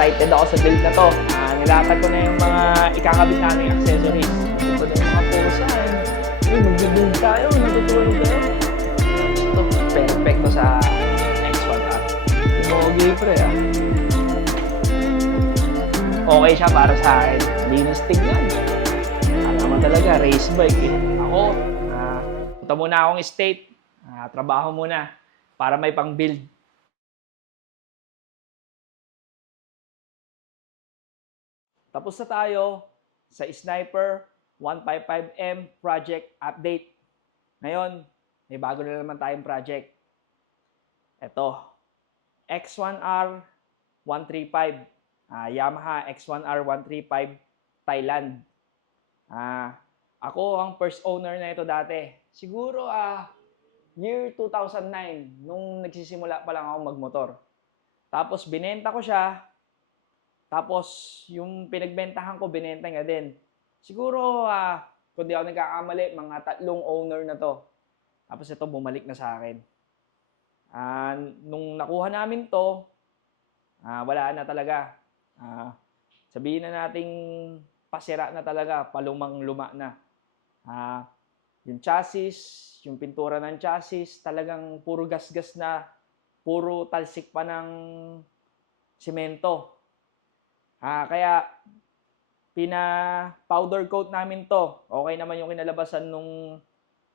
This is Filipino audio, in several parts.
excited ako sa build na to. Nilatag ko na yung mga ikakabit namin accessories. Ito na yung mga pusa. Mag-build tayo, natutulog tayo. Ito, perfecto sa X1R. Mogi pre Okay siya para sa akin. Linis tignan. Alam mo talaga, race bike eh. Ako, punta muna akong estate. Trabaho muna para may pang-build. Tapos na tayo sa Sniper 155M project update. Ngayon, may bago na naman tayong project. Ito, X1R 135. Yamaha X1R 135 Thailand. Ako ang first owner na ito dati. Siguro year 2009, nung nagsisimula pa lang ako magmotor. Tapos binenta ko siya. Tapos yung pinagbentahan ko, binenta nga din. Siguro, kung di ako nagkakamali, mga 3 owner na to. Tapos ito, bumalik na sa akin. Nung nakuha namin to, wala na talaga. Sabihin na nating pasira na talaga, palumang-luma na. Yung chassis, yung pintura ng chassis, talagang puro gas-gas na, puro talsik pa ng simento. Kaya pina-powder coat namin to. Okay naman yung kinalabasan nung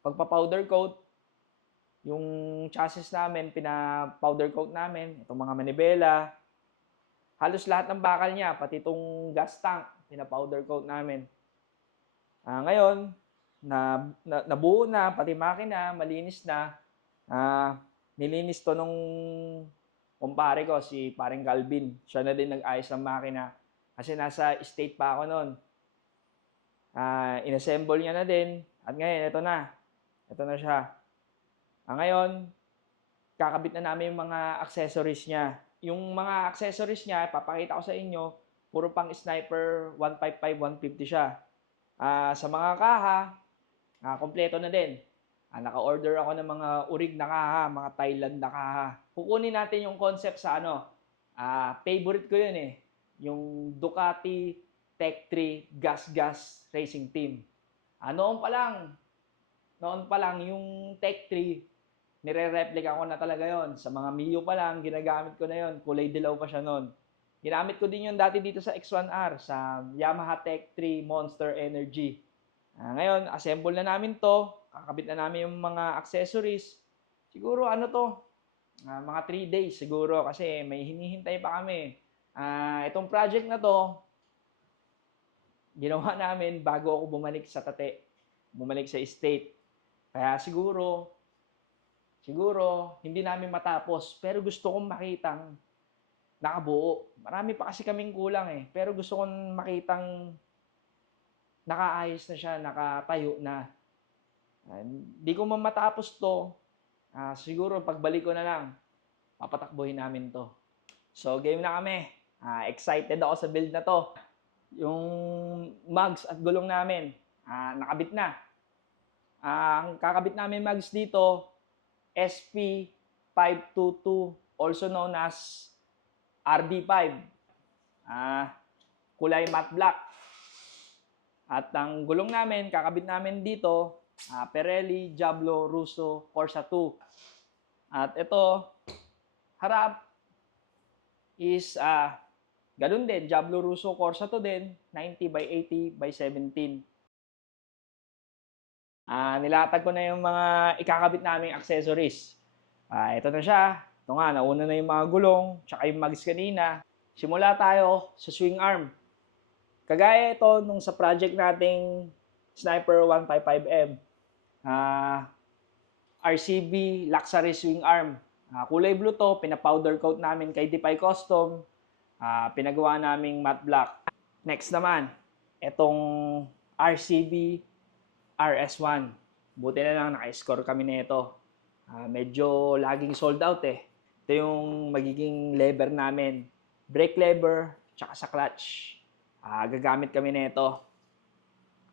pagpa-powder coat. Yung chassis namin, pina-powder coat namin. Itong mga manibela. Halos lahat ng bakal niya, pati itong gas tank, pina-powder coat namin. Ngayon, nabuo na, pati makina, malinis na. Nilinis to nung kumpare ko, si paring Calvin. Siya na din nag-ayos ng makina. Kasi nasa state pa ako noon. Inassemble niya na din. At ngayon, ito na. Ito na siya. Ngayon, kakabit na namin yung mga accessories niya. Yung mga accessories niya, papakita ko sa inyo, puro pang Sniper 155, 150 siya. Sa mga kaha, kompleto na din. Naka-order ako ng mga urig na kaha, mga Thailand na kaha. Kukunin natin yung concept sa favorite ko yun eh. Yung Ducati Tech 3 Gas Racing Team. Noon pa lang yung Tech 3, nire-replica ko na talaga yon. Sa mga Mio pa lang, ginagamit ko na yon. Kulay dilaw pa siya noon. Ginamit ko din yun dati dito sa X1R, sa Yamaha Tech 3 Monster Energy. Ngayon, assemble na namin to. Kakabit na namin yung mga accessories. Siguro mga 3 days siguro kasi may hinihintay pa kami. Itong project na to, ginawa namin bago ako bumalik sa Tate. Bumalik sa estate. Kaya siguro, hindi namin matapos. Pero gusto kong makitang nakabuo. Marami pa kasi kaming kulang eh. Pero gusto kong makitang nakaayos na siya, nakatayo na. Hindi ko man matapos to. Siguro pagbalik ko na lang, papatakbuhin namin to. So game na kami. Excited ako sa build na to. Yung mugs at gulong namin, nakabit na. Ang kakabit namin mugs dito, SP522, also known as RD5. Kulay matte black. At ang gulong namin, kakabit namin dito, Pirelli Diablo Russo Corsa 2. At ito, harap is ganun din, Diablo Russo Corsa 2 din, 90/80/17. Nilatag ko na yung mga ikakabit naming accessories. Ito na siya. Ito nga, nauna na yung mga gulong, tsaka yung mags kanina. Simula tayo sa swing arm. Kagaya ito nung sa project nating Sniper 155M. RCB Luxury Swing Arm. Kulay blue to, pina-powder coat namin kay Defy Custom. Pinagawa naming matte black. Next naman, itong RCB RS1. Buti na lang naka-score kami nito. Medyo laging sold out eh. Ito yung magiging lever namin. Brake lever, tsaka sa clutch. Gagamit kami nito.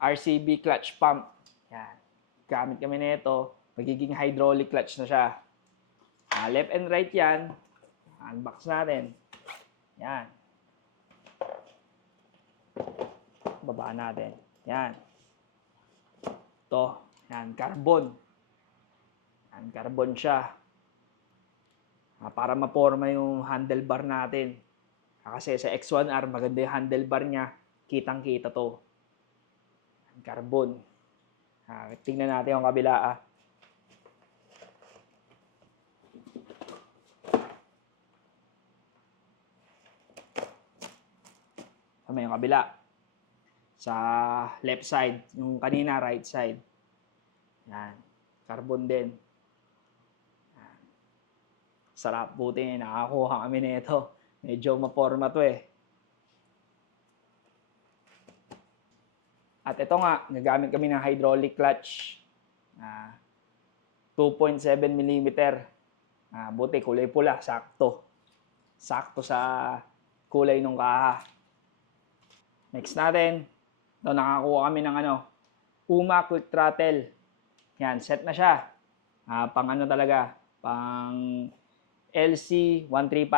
RCB clutch pump. Yan. Gamit kami nito. Magiging hydraulic clutch na siya. Left and right yan. Unbox natin. Yan. Baba natin. Yan. Ito. Yan, carbon. Yan, carbon siya. Para maporma yung handlebar natin. Kasi sa X1R, maganda yung handlebar niya. Kitang-kita to. Yan, carbon. Tingnan natin yung kabila. Tama yung kabila. Sa left side. Yung kanina, right side. Yan. Carbon din. Yan. Sarap. Buti nakakuha kami nito. Medyo maporma to eh. At ito nga, nagamit kami ng hydraulic clutch. 2.7 mm. Buti, kulay pula. Sakto. Sakto sa kulay ng kaha. Next natin, ito nakakuha kami ng Puma Quick Throttle. Yan, set na siya. Pang talaga, pang LC135.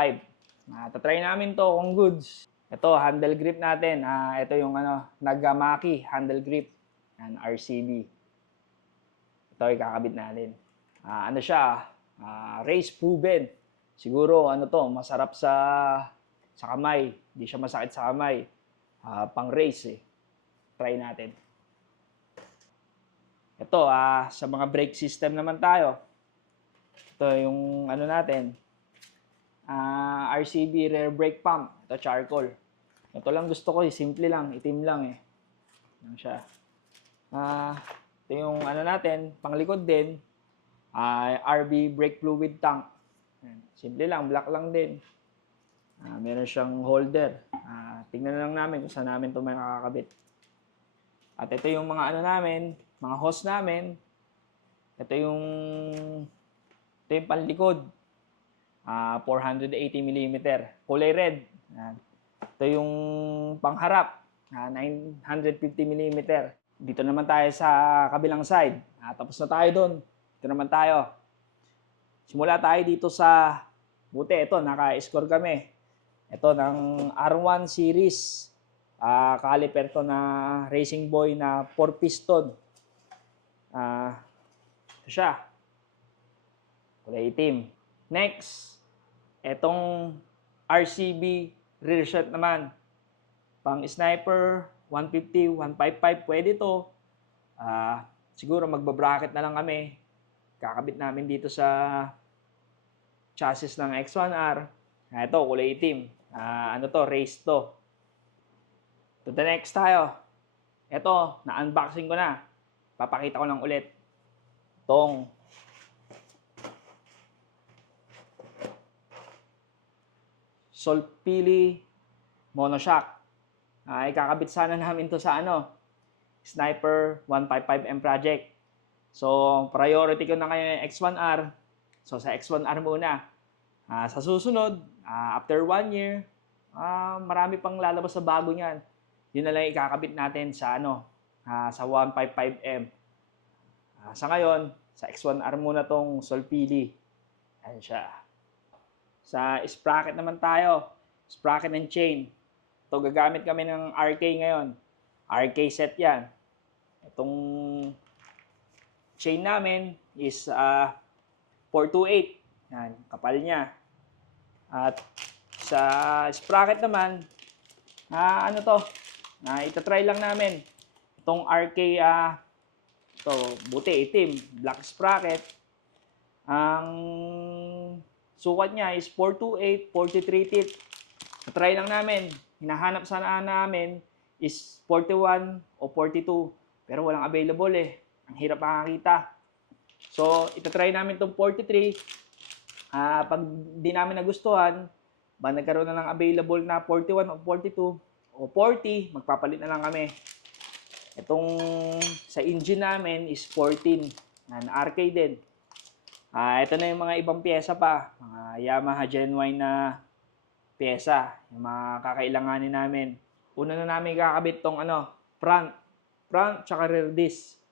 Tatry namin to kung goods. Ito, handle grip natin. Ito yung Nagamaki handle grip. Yan, RCB. Ito, ikakabit natin. Siya, race proven. Siguro, masarap sa kamay. Hindi siya masakit sa kamay. Pang race eh. Try natin. Ito, sa mga brake system naman tayo. Ito yung natin. RCB rear brake pump. Ito charcoal. Ito lang gusto ko eh. Simple lang. Itim lang eh. Yan siya. Ito yung natin. Panglikod din. RB brake fluid tank. Simple lang. Black lang din. Meron siyang holder. Tingnan lang namin kung saan namin ito may nakakabit. At ito yung mga namin, mga hose namin. Ito yung panlikod. 480 mm. Kulay red. Ito yung pangharap. 950 mm. Dito naman tayo sa kabilang side. Tapos na tayo doon. Dito naman tayo. Simula tayo dito sa buti. Ito, naka-score kami. Ito ng R1 series. Caliper to na Racing Boy na 4 piston. Ito siya. Kulay itim. Next, etong RCB rear shot naman. Pang sniper, 150, 155, pwede to. Siguro magbabracket na lang kami. Kakabit namin dito sa chassis ng X1R. Ito, kulay itim. Race to. To the next tayo. Ito, na-unboxing ko na. Papakita ko lang ulit. Itong Solpili Monoshock. Ikakabit sana namin to sa Sniper 155M project. So, priority ko na ngayon yung X1R. So, sa X1R muna. Sa susunod, after 1 year, marami pang lalabas sa bago niyan. Yun na lang ikakabit natin sa sa 155M. Sa ngayon, sa X1R muna tong Solpili. Ayan siya. Sa sprocket naman tayo. Sprocket and chain. Ito, gagamit kami ng RK ngayon. RK set yan. Itong chain namin is 428. Yan, kapal niya. At sa sprocket naman, itatry lang namin. Itong RK, buti itim, black sprocket. Ang sukat niya is 428, 43 teeth. Try lang namin. Hinahanap sana namin is 41 o 42. Pero walang available eh. Ang hirap makakita. So, itatry namin itong 43. Pag di namin nagustuhan, nagkaroon na ng available na 41 o 42 o 40, magpapalit na lang kami. Itong sa engine namin is 14. RK din. Ito na yung mga ibang pyesa pa. Mga Yamaha genuine na pyesa. Yung mga kakailanganin namin. Una na namin kakabit tong front tsaka rear disc.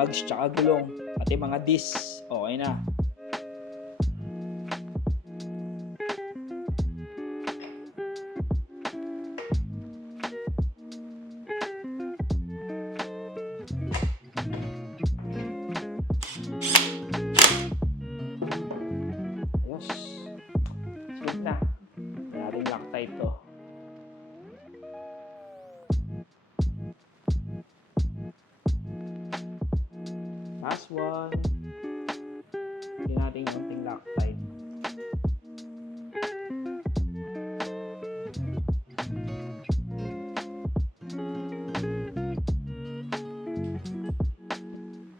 bags tsaka gulong, pati mga disc, okay na. Ayos. Sweet na. Nating Loctite to. Last one. Hindi natin yung konting Loctite.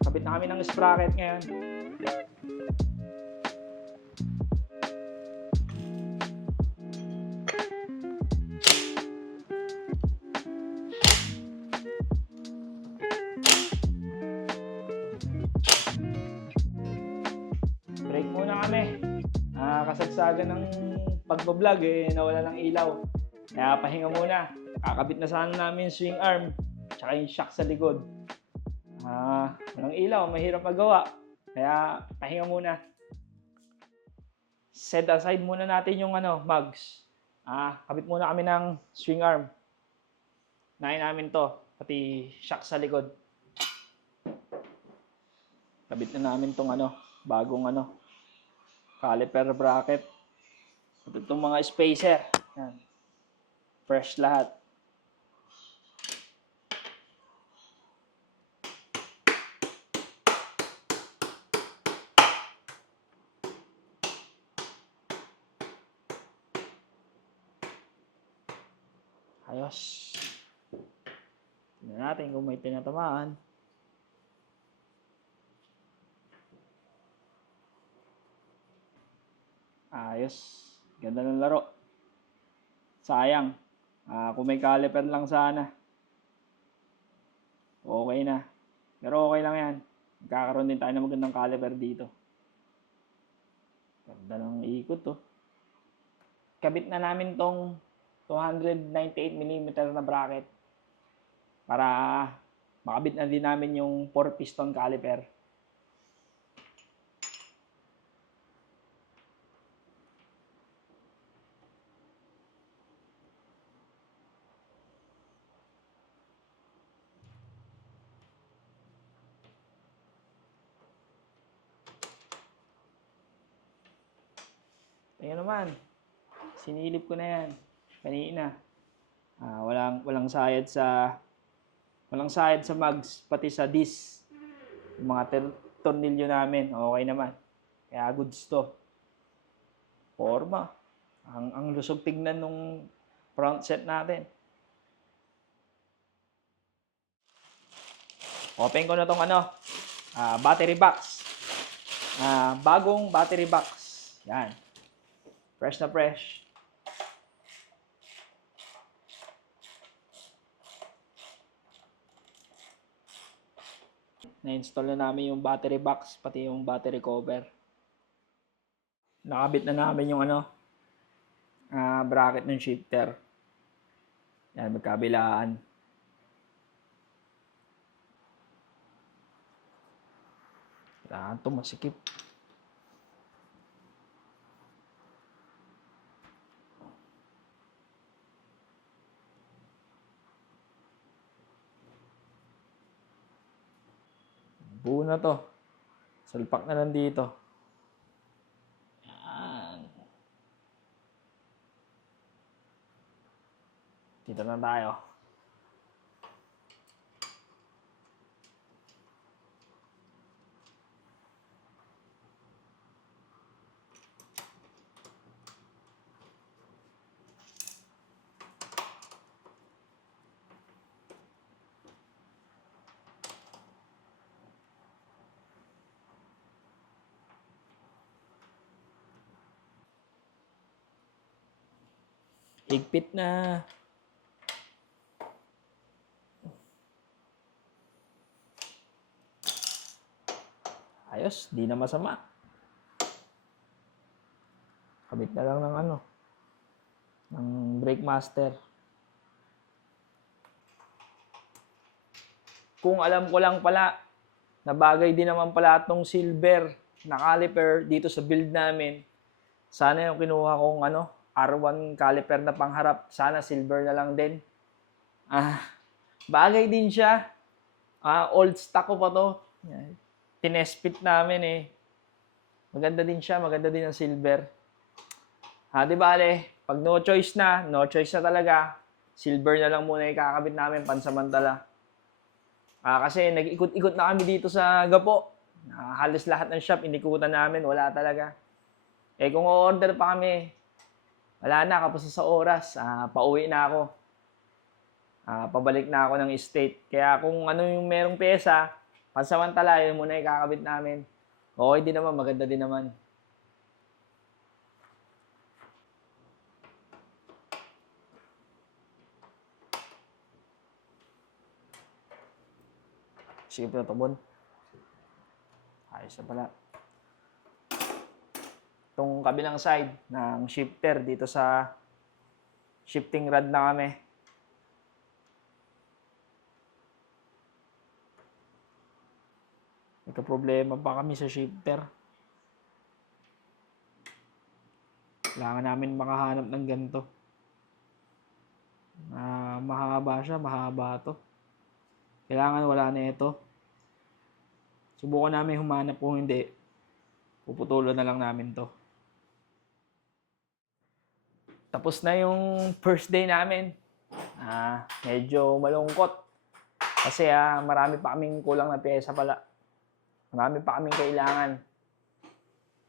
Kabit na kami ng sprocket ngayon. Break muna kami. Kasagsagan ng pagbablog nawala ng ilaw. Kaya pahinga muna. Kakabit na sana namin yung swing arm tsaka yung shock sa likod. Walang ilaw, mahirap magawa. Kaya pahinga muna. Set aside muna natin yung mugs. Kabit muna kami ng swing arm. Nahin namin to, pati shock sa likod. Kabit na namin tong bagong caliper bracket. At itong mga spacer. Yan. Fresh lahat. Ayos. Tignan natin kung may tinatamaan. Ayos. Ganda ng laro. Sayang. Kung may caliper lang sana. Okay na. Pero okay lang yan. Magkakaroon din tayo ng magandang caliper dito. Ganda ng ikot to. Kabit na namin tong 298mm na bracket para makabit na din namin yung 4-piston caliper. Tingnan naman, sinilip ko na yan kanina. Walang sayad sa mugs, pati sa disc. Yung mga tornilyo namin, okay naman. Kaya goods to. Forma. Ang lusog tignan nung front set natin. Open ko na tong battery box. Bagong battery box. Yan. Fresh na fresh. Na-install na namin yung battery box, pati yung battery cover. Nakabit na namin yung bracket ng shifter. Yan, magkabilaan. Kailangan ito masikip. Buo na to. Salpak na lang dito. Yan. Dito na tayo. Higpit na. Ayos, di na masama. Kabit na lang ng brake master. Kung alam ko lang pala, Nabagay din naman pala itong silver na caliper dito sa build namin. Sana yung kinuha kong R1 caliper na pangharap, sana silver na lang din. Bagay din siya. Old stock ko pa to. Tinespit namin eh. Maganda din siya, maganda din ang silver. Di bale, pag no choice na talaga, silver na lang muna ikakabit namin pansamantala. Kasi nag-ikot-ikot na kami dito sa Gapo. Halos lahat ng shop, inikutan namin, wala talaga. Kung o-order pa kami, wala na, kapos sa oras, pauwi na ako. Pabalik na ako ng estate. Kaya kung ano yung merong pyesa, pansamantala, yun muna ikakabit namin. Okay din naman, maganda din naman. Sige na ito, Bon. Ayos na pala. Itong kabilang side ng shifter dito sa shifting rod na kami. Nagka-problema pa kami sa shifter. Kailangan namin makahanap ng ganito. Mahaba siya, mahaba to. Kailangan wala na ito. Subukan namin humanap, kung hindi, puputulan na lang namin to. Tapos na yung first day namin. Medyo malungkot. Kasi marami pa kaming kulang na pyesa pala. Marami pa kaming kailangan.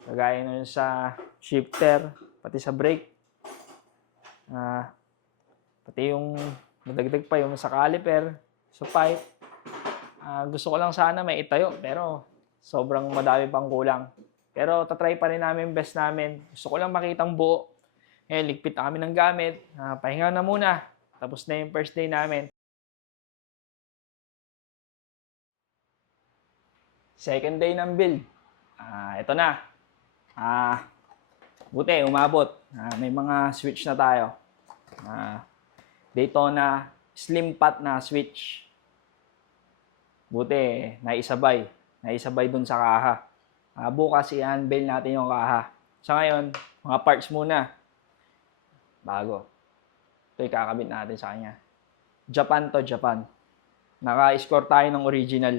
Kagaya na yun sa shifter, pati sa brake. Pati yung nadagdag pa yung sa caliper, sa pipe. Gusto ko lang sana may itayo, pero sobrang madami pang kulang. Pero tatry pa rin namin best namin. Gusto ko lang makitang buo. Ligpit na kami ng gamit. Pahinga na muna. Tapos na yung first day namin. Second day ng build. Ito na. Buti, umabot. May mga switch na tayo. Daytona slim pot na switch. Buti, naisabay. Naisabay dun sa kaha. Bukas i-unveil natin yung kaha. Sa ngayon, mga parts muna. Bago. Ito ikakabit natin sa kanya. Japan to, Japan. Naka-score tayo ng original.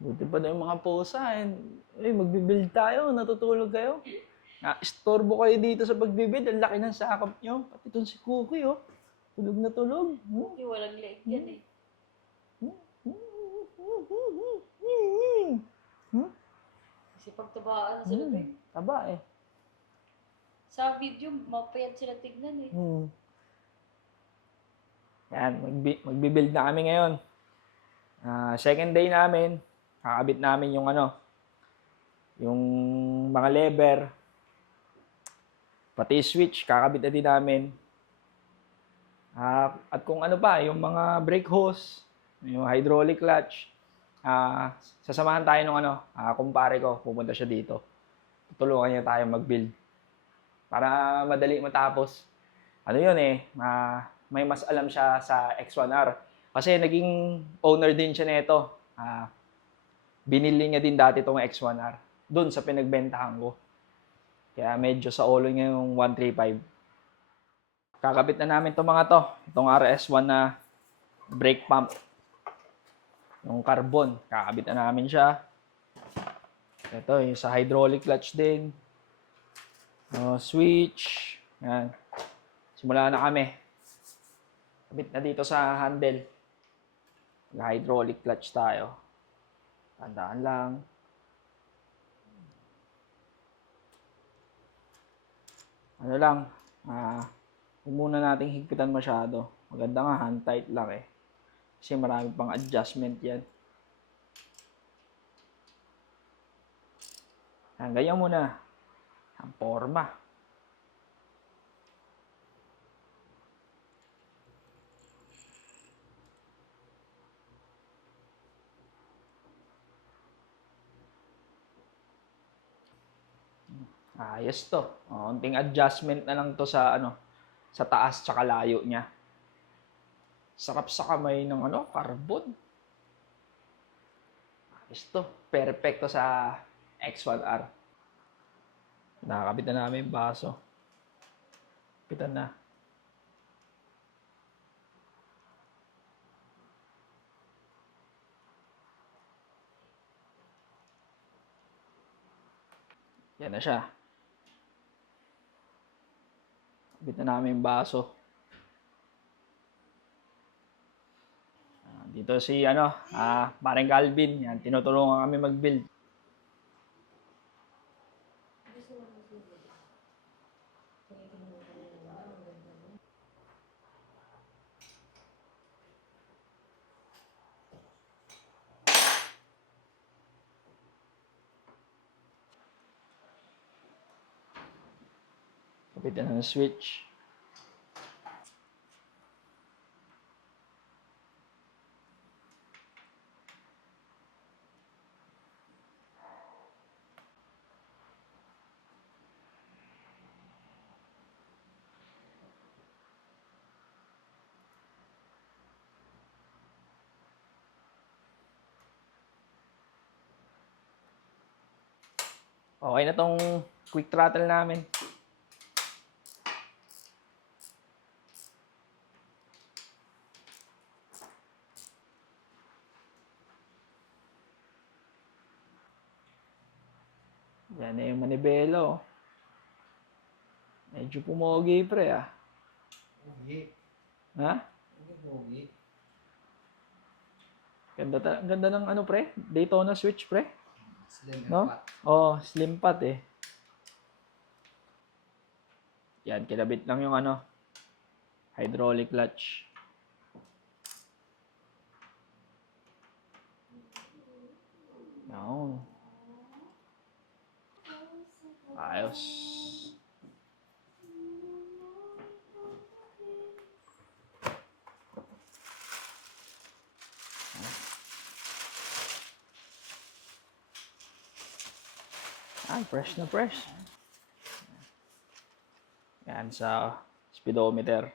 Buti pa na yung mga posa. Magbibuild tayo, natutulog kayo. Istorbo kayo dito sa pagbibuild. Ang laki ng sakop nyo. Pati itong si Cookie, tulog na tulog. Cookie, walang leg yan eh. Kasi pagtabaan sila rin. Taba eh. Sa video, mapayat sila tignan eh. Yan, magbibuild na kami ngayon. Second day namin, kakabit namin yung yung mga lever, pati switch, kakabit na din namin. At kung ano pa, yung mga brake hose, yung hydraulic clutch, sasamahan tayo ng kumpare ko, pupunta siya dito. Tutulungan niya tayo mag-build. Para madali matapos. May mas alam siya sa X1R. Kasi naging owner din siya nito. Binili niya din dati itong X1R. Doon sa pinagbentahan ko. Kaya medyo sa ulo niya yung 135. Kakabit na namin itong mga to. Itong RS1 na brake pump. Yung carbon. Kakabit na namin siya. Ito, yung sa hydraulic clutch din. Switch. Yan. Simula na kami. Kabit na dito sa handle. Hydraulic clutch tayo. Tandaan lang. Huwag muna nating higpitan masyado. Maganda nga, hand tight lang eh. Kasi marami pang adjustment yan. Ganyan muna. Ang forma. Ayos to. Unting adjustment na lang to sa sa taas tsaka layo niya. Sarap sa kamay ng carbon. Ito, perfecto sa X1R. Nakakabit na namin yung baso. Kapitan na. Yan na siya. Kabit na namin yung baso. Dito si paring Calvin. Yan, tinutulungan kami mag-build. Kapitan na ng switch. Okay na tong quick throttle namin. Yan na yung manibelo. Medyo pumogi pre Pogi. Ha? Pogi. Ganda ng ano pre? Daytona switch pre? Slim and No? fat. Oh, slim pat eh. Yan, kinabit lang yung hydraulic clutch. No. Ayos. Ay, fresh na fresh. Yan sa speedometer.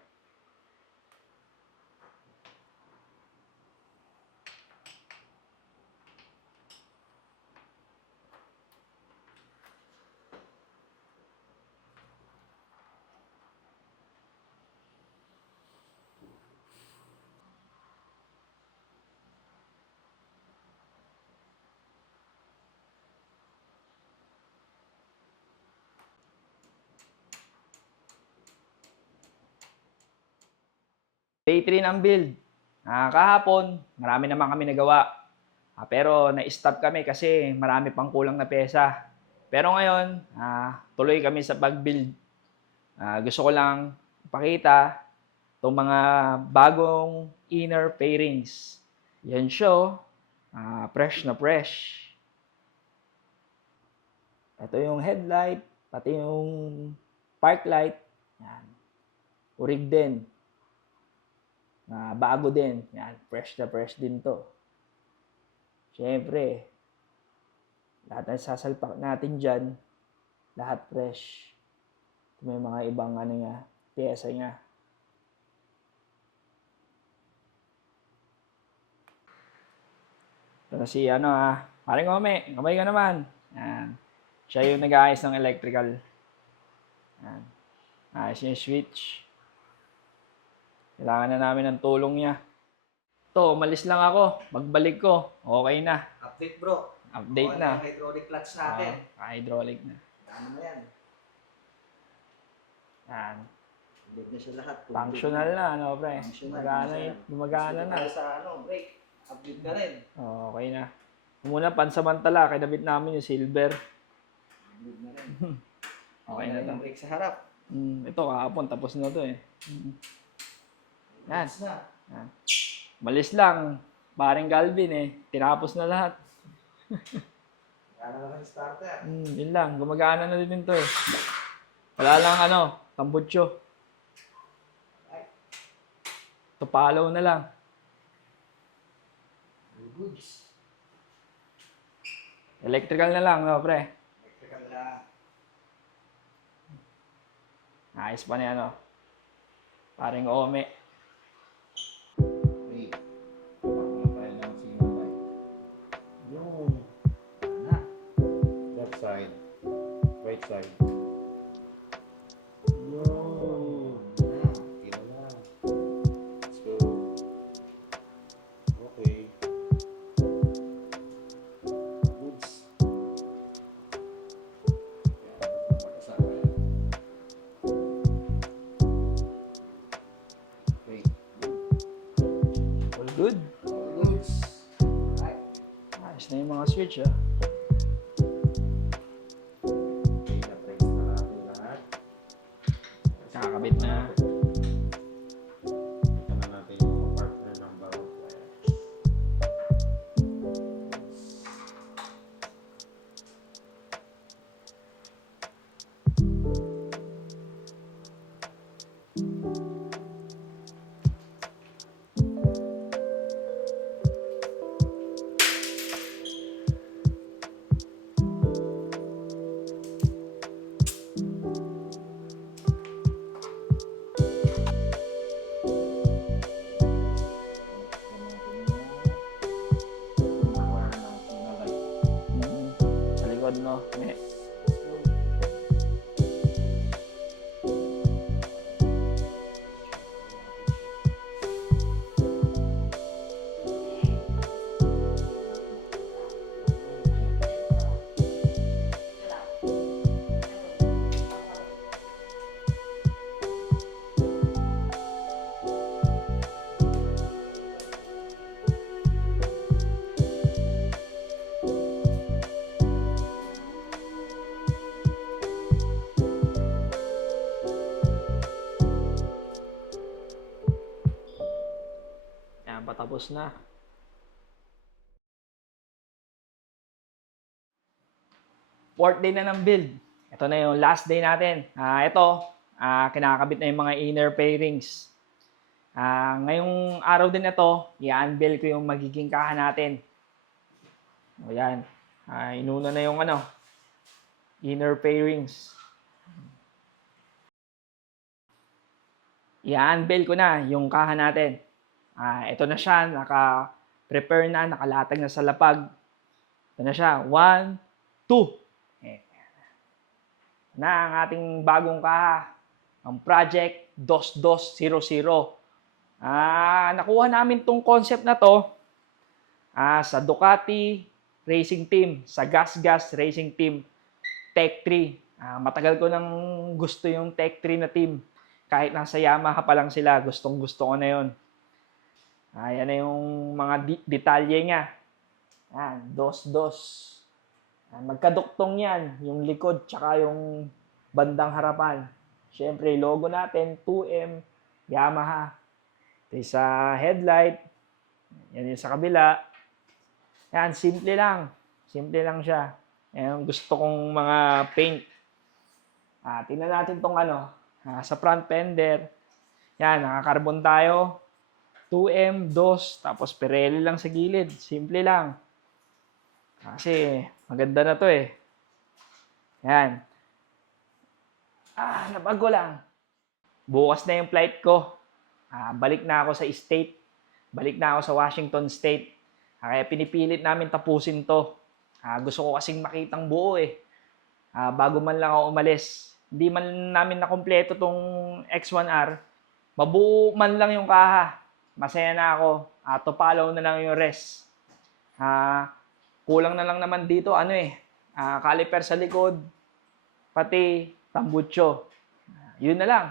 Day 3 ng build. Kahapon, marami naman kami nagawa. Pero na-stop kami kasi marami pang kulang na pesa. Pero ngayon, tuloy kami sa pag-build. Gusto ko lang ipakita itong mga bagong inner fairings. Yan siya, fresh na fresh. Ito yung headlight, pati yung park light. Yan. Urig din. Bago din. Yan, fresh na fresh din to. Siyempre, lahat ng sasalpak natin dyan, lahat fresh. May mga ibang pyesa niya. Ito si paring Ome, kamay ka naman. Yan. Siya yung nag-aayos ng electrical. Yan. Ayos yung switch. Kailangan na namin ng tulong niya. Ito, umalis lang ako. Magbalik ko. Okay na. Update bro. Update Okay na. Yung hydraulic clutch natin. Hydraulic na. Ano na yan? Yan. Update na siya lahat. Functional na, pre? Functional. Gumagana na. Tayo sa brake. Update na rin. Okay na. Muna, pansamantala, kinabit namin yung silver. Update na rin. Okay na to. Yung brake sa harap. Ito, kahapon, tapos na to eh. Yan. Updates na. Yan. Malis lang. Paring Calvin eh. Tinapos na lahat. Gana naman yung starter. Yun lang. Gumagana na din to eh. Wala lang tambutso. Ito, follow na lang. Goods. Electrical na lang, no, pre? Electrical na. Ayos pa niya, Paring Ome. Wait. Pag-file lang sinabay. Yun. Good. Goods. Ay, Ayos na yung mga switch, ah. Na-trace na natin lahat. Kakabit na. Ito na natin yung partner ng bawat wire. Sa likod, no? May. Yan, patapos na. Fourth day na ng build. Ito na yung last day natin. Kinakabit na yung mga inner pairings. Ngayong araw din na to, i-unveil ko yung magiging kaha natin. O yan. Inuna na yung inner pairings. I-unveil ko na yung kaha natin. Ito na siya, naka-prepare na, nakalatag na sa lapag. Ito na siya, 1, 2. Na ang ating bagong kaha, ang Project 2200. Nakuha namin tong concept na to sa Ducati Racing Team, sa Gas Racing Team, Tech 3. Matagal ko nang gusto yung Tech 3 na team. Kahit nasa Yamaha pa lang sila, gustong gusto ko na yun. Yan na yung mga detalye niya. Yan, dos. Magkaduktong yan, yung likod tsaka yung bandang harapan. Siyempre, logo natin, 2M, Yamaha. Ito yung sa headlight. Yan yung sa kabila. Yan, simple lang. Simple lang siya. Yan, gusto kong mga paint. Tingnan natin tong sa front fender. Yan, nakakarbon tayo. 2M, tapos Pirelli lang sa gilid. Simple lang. Kasi maganda na to eh. Yan. Nabago lang. Bukas na yung flight ko. Balik na ako sa state. Balik na ako sa Washington State. Kaya pinipilit namin tapusin to. Gusto ko kasing makitang buo eh. Bago man lang ako umalis. Hindi man namin nakompleto tong X1R. Mabuo man lang yung kaha. Masaya na ako. To follow na lang yung rest. Kulang na lang naman dito, caliper sa likod, pati tambucho. Yun na lang.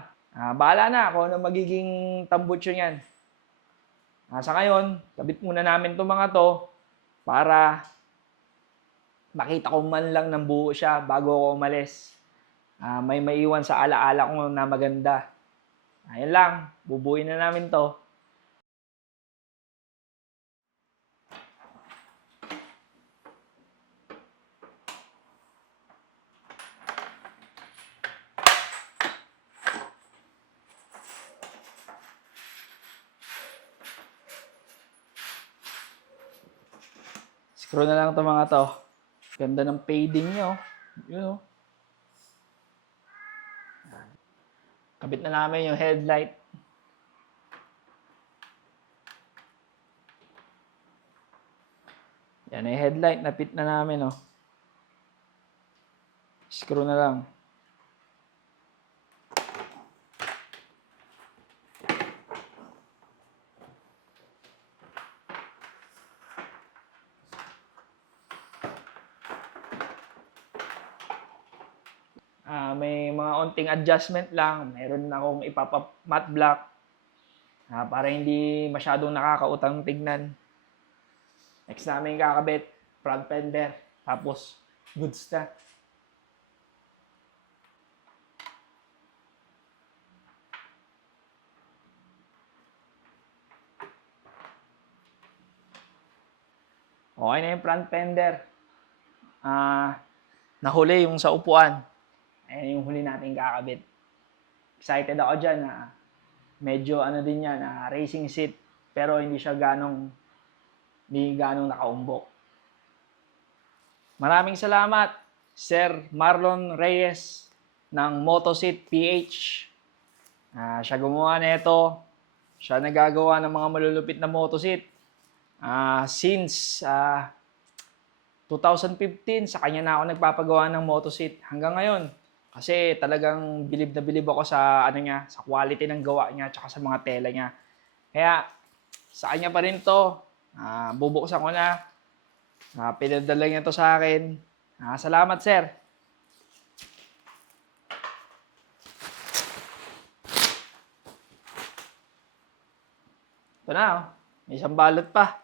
Bahala na ako na magiging tambucho niyan. Sa ngayon, kabit muna namin itong mga to para makita ko man lang ng buo siya bago ako umalis. May maiwan sa alaala ko na maganda. Ayun lang, bubuin na namin to. Screw na lang itong mga to. Ganda ng fading nyo. Yun o. Kabit na namin yung headlight. Yan yung headlight. Napit na namin o. Screw na lang. May mga onting adjustment lang. Meron na akong ipapa-matte black. Para hindi masyadong nakakautang tignan. Next namin kakabit, front fender. Tapos, goods na. Okay na yung front fender. Nahuli yung sa upuan. Ayan yung huli natin kakabit. Excited ako dyan na medyo ano din yan, racing seat. Pero hindi ganong nakaumbok. Maraming salamat, Sir Marlon Reyes ng Motoseat PH. Siya gumawa nito. Siya nagagawa ng mga malulupit na motoseat. Since 2015, sa kanya na ako nagpapagawa ng motoseat hanggang ngayon. Kasi talagang bilib na bilib ako sa sa quality ng gawa niya at sa mga tela niya. Kaya sa kanya pa rin to. Bubuksan ko na. Pinadala niya to sa akin. Salamat, sir. Ito na, oh. May isang balot pa.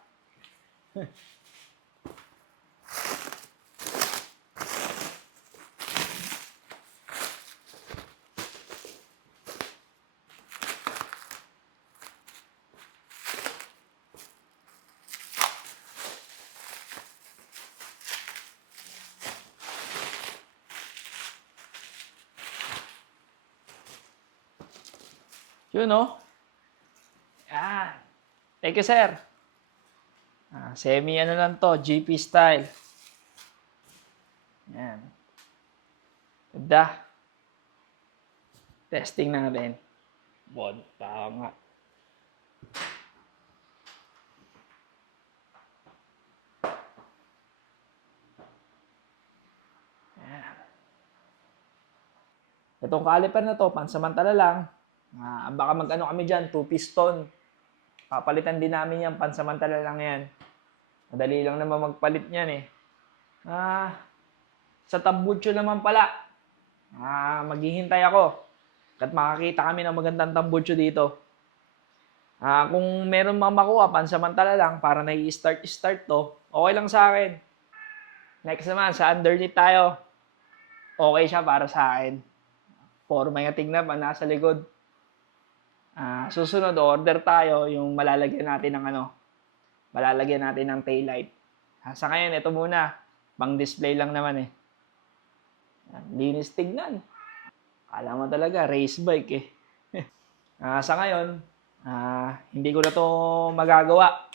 Yun, oh. Thank you, sir. Semi ano lang to, GP style. Yan. Ganda. Testing natin. Tama nga. Yan. Itong caliper na to, pansamantala lang. Baka mag-ano kami dyan, 2 piston. Papalitan din namin yan, pansamantala lang yan. Madali lang naman magpalit niyan eh. Sa tambucho naman pala. Maghihintay ako. At makakita kami ng magandang tambucho dito. Kung meron mang makuha, pansamantala lang, para na-i-start to, okay lang sa akin. Next naman, sa underneath tayo. Okay siya para sa akin. Forma yung tignan pa, nasa likod. Susunod, order tayo yung malalagyan natin ng malalagyan natin ng taillight. Sa ngayon, ito muna. Pang display lang naman eh. Linis tignan. Kala mo talaga, race bike eh. Sa ngayon, hindi ko na to magagawa.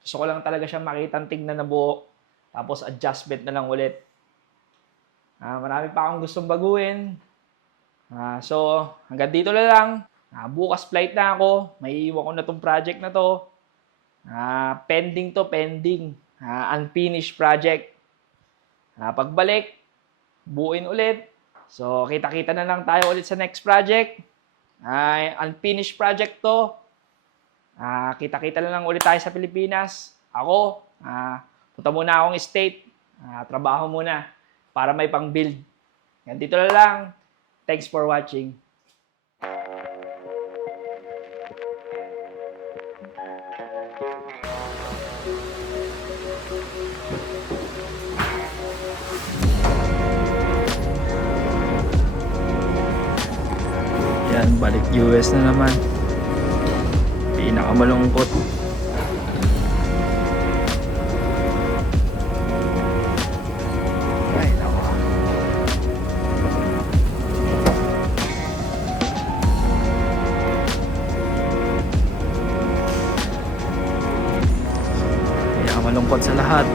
Gusto ko lang talaga siyang makitang tignan na buo. Tapos adjustment na lang ulit. Marami pa akong gustong baguhin. So, hanggang dito na lang. Bukas flight na ako. May iwan ko na tong project na to. Pending to, pending. Unfinished project. Pagbalik, buuin ulit. So, kita-kita na lang tayo ulit sa next project. Unfinished project to. Kita-kita na lang ulit tayo sa Pilipinas. Ako, punta muna akong state. Trabaho muna para may pang-build. Yan, dito na lang. Thanks for watching. Yan, balik US na naman. Pinakamalungkot. Ay, nako. Pinakamalungkot sa lahat.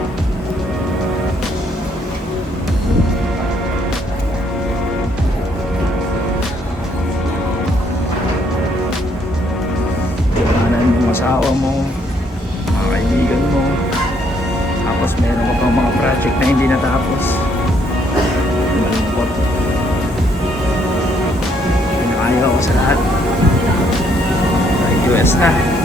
Asawa mo, mga kaibigan mo, tapos meron ka pang mga project na hindi natapos. Malungkot. Pinakaya ko sa lahat. US na.